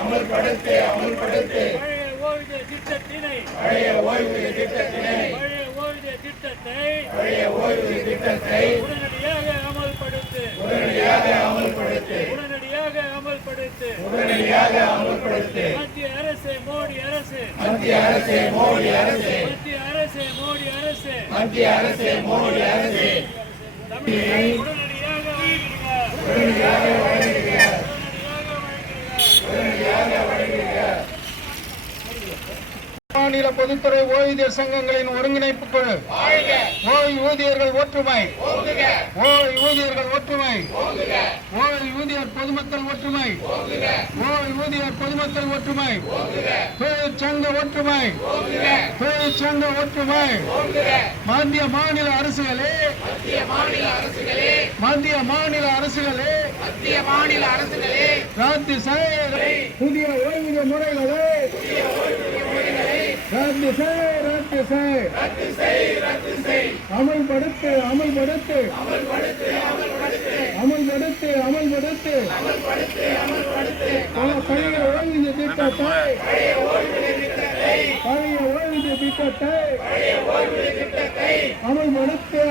அமல்படுத்து அமல்படுத்து பழைய ஓய்வூதிய திட்டத்தினை பழைய ஓய்வூதிய பழைய திட்டத்தை திட்டத்தை உடனடியாக அமல்படுத்து உடனடியாக அமல்படுத்து உடனடியாக அமல்படுத்து உடனடியாக அமல்படுத்து. அரசு மோடி அரசு. மத்திய அரசு மோடி அரசு. மத்திய அரசு மோடி அரசு. மத்திய அரசு மோடி அரசு. தமிழை உடனடியாக வழங்குக உடனடியாக வழங்குக உடனடியாக வழங்குக மாநில பொதுத்துறை ஓய்வூதிய சங்கங்களின் ஒருங்கிணைப்பு குழு ஓய்வூதியர்கள் ஒற்றுமை. ஓய்வூதியர்கள் ஒற்றுமை. ஓய்வூதியர் பொதுமக்கள் ஒற்றுமை. ஓய்வூதியர் பொதுமக்கள் ஒற்றுமை. தொழிற்சங்க ஒற்றுமை. தொழிற்சங்க ஒற்றுமை. மத்திய மாநில அரசுகளே. மத்திய மாநில அரசுகளே. மத்திய மாநில அரசுகளே. ரத்து செய் புதிய ஓய்வூதிய முறைகளை ரத்து செய் ரத்து செய். அமல்படுத்து அமல்படுத்து. அமல்படுத்து அமல்படுத்து. பல- பழைய ஓய்வூதிய திட்டத்தை. பழைய ஓய்வூதிய திட்டத்தை. அமல்படுத்து.